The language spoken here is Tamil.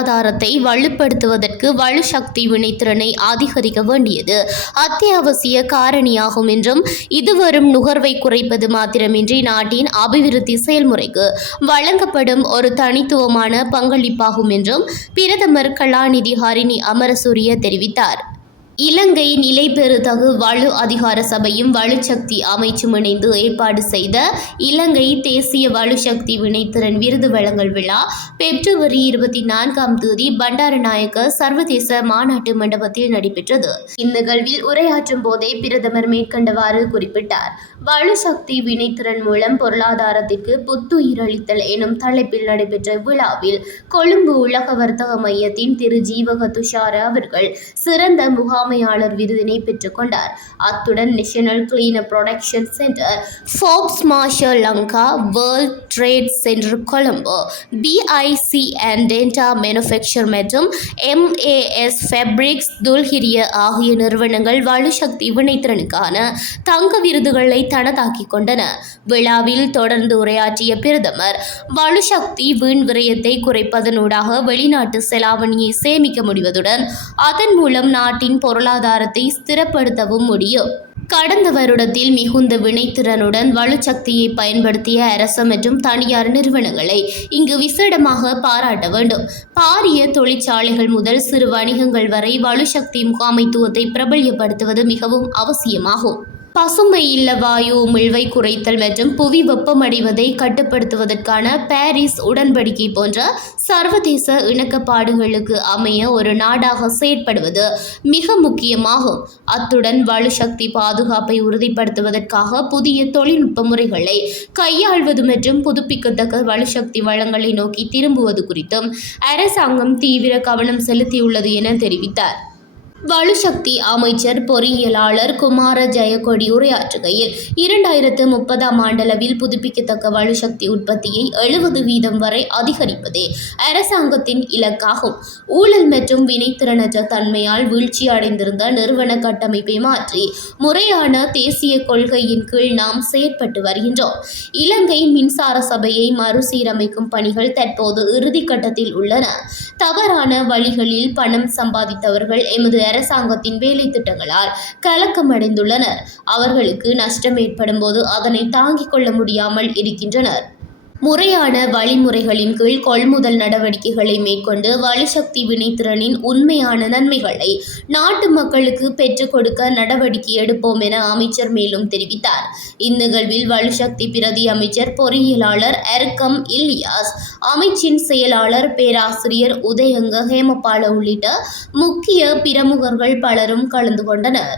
பொருளாதாரத்தை வலுப்படுத்துவதற்கு வலுசக்தி வினைத்திறனை அதிகரிக்க வேண்டியது அத்தியாவசிய காரணியாகும் என்றும் இது வரும் நுகர்வை குறைப்பது மாத்திரமின்றி நாட்டின் அபிவிருத்தி செயல்முறைக்கு வழங்கப்படும் ஒரு தனித்துவமான பங்களிப்பாகும் என்றும் பிரதமர் கலாநிதி ஹரிணி அமரசூரிய தெரிவித்தார். இலங்கை நிலைபெறுதகு வலு அதிகார சபையும் வலுசக்தி அமைச்சும் இணைந்து ஏற்பாடு செய்த இலங்கை தேசிய வலுசக்தி வினைத்திறன் விருது வழங்கல் விழா பிப்ரவரி 24 பண்டாரநாயக்க சர்வதேச மாநாட்டு மண்டபத்தில் நடைபெற்றது. இந்நிகழ்வில் உரையாற்றும் போதே பிரதமர் மேற்கண்டவாறு குறிப்பிட்டார். வலுசக்தி வினைத்திறன் மூலம் பொருளாதாரத்திற்கு புத்துயிரளித்தல் எனும் தலைப்பில் நடைபெற்ற விழாவில் கொழும்பு உலக வர்த்தக மையத்தின் திரு ஜீவக துஷார அவர்கள் சிறந்த முகாமையாளர் விருதினை பெற்றுக் கொண்டார். அத்துடன் national cleaner production centre, Forbes Marshall Lanka, world trade centre Colombo, BIC and Denta manufacture மற்றும் MAS ஃபேப்ரிக்ஸ் துல்ஹிரிய ஆகிய நிறுவனங்கள் வலுசக்தி வினைத்திறனுக்கான தங்க விருதுகளை தனதாக்கிக் கொண்டன. விழாவில் தொடர்ந்து உரையாற்றிய பிரதமர் வலுசக்தி வீண் விரயத்தை குறைப்பதனூடாக வெளிநாட்டு செலாவணியை சேமிக்க முடிவதுடன் அதன் மூலம் நாட்டின் பொருளாதாரத்தை ஸ்திரப்படுத்தவும் முடியும். கடந்த வருடத்தில் மிகுந்த வினைத்திறனுடன் வலுசக்தியை பயன்படுத்திய அரசு மற்றும் தனியார் நிறுவனங்களை இங்கு விசேடமாக பாராட்ட வேண்டும். பாரிய தொழிற்சாலைகள் முதல் சிறு வணிகங்கள் வரை வலுசக்தி முகாமைத்துவத்தை பிரபல்யப்படுத்துவது மிகவும் அவசியமாகும். பசுமை இல்ல வாயு உமிழ்வை குறைத்தல் மற்றும் புவி வெப்பமடைவதை கட்டுப்படுத்துவதற்கான பாரிஸ் உடன்படிக்கை போன்ற சர்வதேச இணக்கப்பாடுகளுக்கு அமைய ஒரு நாடாக செயற்படுவது மிக முக்கியமாகும். அத்துடன் வலுசக்தி பாதுகாப்பை உறுதிப்படுத்துவதற்காக புதிய தொழில்நுட்ப முறைகளை கையாள்வது மற்றும் புதுப்பிக்கத்தக்க வலுசக்தி வளங்களை நோக்கி திரும்புவது குறித்தும் அரசாங்கம் தீவிர கவனம் செலுத்தியுள்ளது என தெரிவித்தார். வலுசக்தி அமைச்சர் பொறியியலாளர் குமார ஜெயக்கொடி உரையாற்றுகையில் 2030 ஆண்டளவில் புதுப்பிக்கத்தக்க வலுசக்தி உற்பத்தியை 70% வரை அதிகரிப்பதே அரசாங்கத்தின் இலக்காகும். ஊழல் மற்றும் வினைத்திறனற்ற தன்மையால் வீழ்ச்சி அடைந்திருந்த நிறுவன கட்டமைப்பை மாற்றி முறையான தேசிய கொள்கையின் கீழ் நாம் செயற்பட்டு வருகின்றோம். இலங்கை மின்சார சபையை மறுசீரமைக்கும் பணிகள் தற்போது இறுதிக்கட்டத்தில் உள்ளன. தவறான வழிகளில் பணம் சம்பாதித்தவர்கள் எமது அரசாங்கத்தின் வேலை திட்டங்களால் கலக்கமடைந்துள்ளனர். அவர்களுக்கு நஷ்டம் ஏற்படும் போது அதனை தாங்கிக் கொள்ள முடியாமல் இருக்கின்றனர். முறையான வழிமுறைகளின் கீழ் கொள்முதல் நடவடிக்கைகளை மேற்கொண்டு வலுசக்தி வினைத்திறனின் உண்மையான நன்மைகளை நாட்டு மக்களுக்கு பெற்றுக் கொடுக்க நடவடிக்கை எடுப்போம் என அமைச்சர் மேலும் தெரிவித்தார். இந்நிகழ்வில் வலுசக்தி பிரதி அமைச்சர் பொறியியலாளர் எர்கம் இல்யாஸ், அமைச்சின் செயலாளர் பேராசிரியர் உதயங்க ஹேமபால உள்ளிட்ட முக்கிய பிரமுகர்கள் பலரும் கலந்து கொண்டனர்.